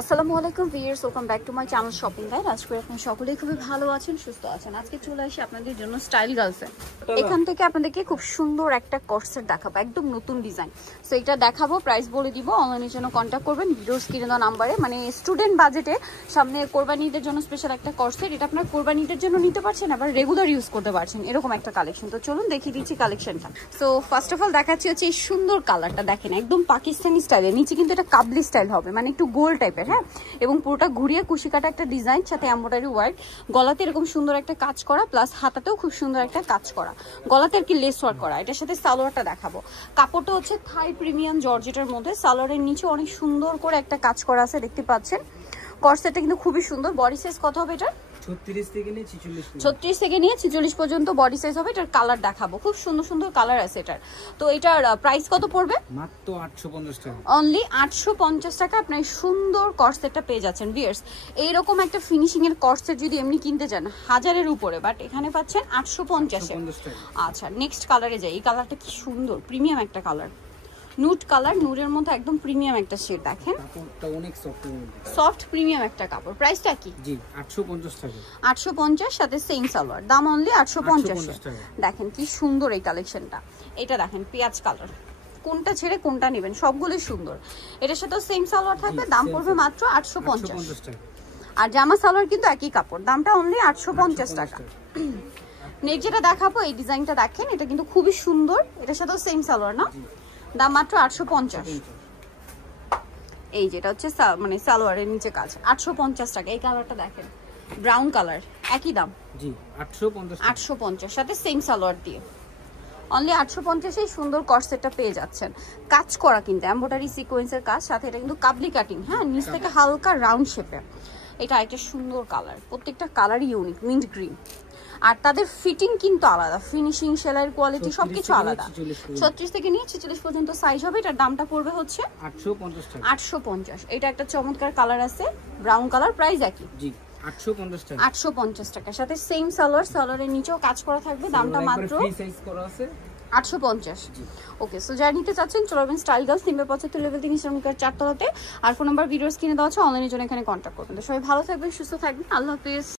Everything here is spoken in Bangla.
আসসালামু আলাইকুম viewers, welcome back to my channel shopping guide. আজকে আপনারা সকলেই খুবই ভালো আছেন, সুস্থ আছেন। আজকে চলে আসি আপনাদের জন্য স্টাইল গার্লসে। এখান থেকে আপনাদেরকে খুব সুন্দর একটা কর্সেট দেখাবো, একদম নতুন ডিজাইন। সো এটা দেখাবো, প্রাইস বলে দিব, অনলাইনের জন্য কন্ট্যাক্ট করবেন ভিডিওর স্ক্রিনে দেওয়া নাম্বারে। মানে স্টুডেন্ট বাজেটে সামনে কোরবানি ঈদের জন্য স্পেশাল একটা কর্সেট। এটা আপনার কোরবানি ঈদের জন্য নিতে পারছেন, আবার রেগুলার ইউজ করতে পারছেন, এরকম একটা কালেকশন। তো চলুন দেখিয়ে দিচ্ছি কালেকশনটা। সো ফার্স্ট অফ অল দেখাচ্ছি হচ্ছে এই সুন্দর কালারটা, দেখেন একদম পাকিস্তানি স্টাইলের। নিচে কিন্তু এটা কাবলি স্টাইল হবে, মানে একটু গোল টাইপের, হ্যাঁ, এবং পুরোটা ঘুরিয়ে কুশি কাটা একটা ডিজাইন, সাথে এমব্রয়ডারি ওয়ার্ক। গলাতে এরকম সুন্দর একটা কাজ করা, প্লাস হাতাতেও খুব সুন্দর একটা কাজ করা, গলাতে আর কি লেস ওয়ার্ক করা। এটার সাথে সালোয়ারটা দেখাবো। কাপড়টা হচ্ছে থাই প্রিমিয়াম জর্জেটের মধ্যে, সালোয়ারের নিচে অনেক সুন্দর করে একটা কাজ করা আছে, দেখতে পাচ্ছেন। কর্সেটটা কিন্তু খুবই সুন্দর। বডি সাইজ কত হবে এটা? 36 থেকে নিয়ে 46 পর্যন্ত বডি সাইজ হবে। এটার কালার দেখাবো, খুব সুন্দর সুন্দর কালার আছে এটার। তো এটার প্রাইস কত পড়বে? মাত্র 850 টাকা, অনলি 850 টাকা আপনার সুন্দর কর্সেটটা পেয়ে যাচ্ছেন। ভিউয়ার্স, এইরকম একটা ফিনিশিং এর কর্সেট যদি এমনি কিনতে চান 1000-এর উপরে, বাট এখানে পাচ্ছেন 850 এ। আচ্ছা, নেক্সট কালারে যাই। এই কালারটা কি সুন্দর, প্রিমিয়াম একটা কালার, নুড কালার, নুডের মধ্যে একদম প্রিমিয়াম একটা শেড। দেখেন কাপড়টা অনেক সফট প্রিমিয়াম একটা কাপড়। প্রাইসটা কি? জি 850 টাকা। 850, সাথে সেম সালোয়ার, দাম অনলি 850 টাকা। দেখেন কি সুন্দর এই কালেকশনটা। এটা দেখেন পেঁয়াজ কালার, কোনটা ছেড়ে কোনটা নেবেন, সবগুলোই সুন্দর। এটার সাথেও সেম সালোয়ার থাকবে, দাম পড়বে মাত্র 850 টাকা। আর জামা সালোয়ার কিন্তু একই কাপড়, দামটা অনলি 850 টাকা। নেক্সট যেটা দেখাবো, এই ডিজাইনটা দেখেন, এটা কিন্তু খুবই সুন্দর। এটার সাথেও সেম সালোয়ার না, দাম মাত্র 850। এই যেটা হচ্ছে মানে সালোয়ারের নিচে কাজ, 850 টাকা। এই কালারটা দেখেন, ব্রাউন কালার, একই দাম জি 850, সাথে সেম সালোয়ার দিয়ে অনলি 850 এই সুন্দর কর্সেটটা পেয়ে যাচ্ছেন। কাজ করা কিন্তু এমব্রয়ডারি সিকোয়েন্সের কাজ, সাথে এটা কিন্তু কাবলি কাটিং, হ্যাঁ, নিচ থেকে হালকা রাউন্ড শেপে। এটা একটা সুন্দর কালার, প্রত্যেকটা কালারই ইউনিক, মিন্ট গ্রিন। আর তাদের ফিটিং কিন্তু আলাদা, ফিনিশিং, সেলাইয়ের কোয়ালিটি সবকিছু আলাদা। 36 থেকে নিয়ে 46 পর্যন্ত সাইজ হবে। এটার দামটা পড়বে হচ্ছে 850 টাকা। 850। এটা একটা চমৎকার কালার আছে, ব্রাউন কালার, প্রাইস একই, জি 850 টাকা। 850 টাকা, সাথে সেম সালোয়ার, সালোয়ারের নিচেও কাজ করা থাকবে, দামটা মাত্র ফ্রি সাইজ করা আছে 850। ওকে, সো যারা নিতে চাচ্ছেন চলবেন স্টাইল গার্লস 375 লেভেল 3 শ্রমিকের 4 তলাতে। আর ফোন নাম্বার ভিডিওস কিনে দেওয়া আছে, অনলাইনের জন্য এখানে কন্ট্যাক্ট করবেন। তো সবাই ভালো থাকবেন, সুস্থ থাকবেন, আল্লাহ হাফেজ।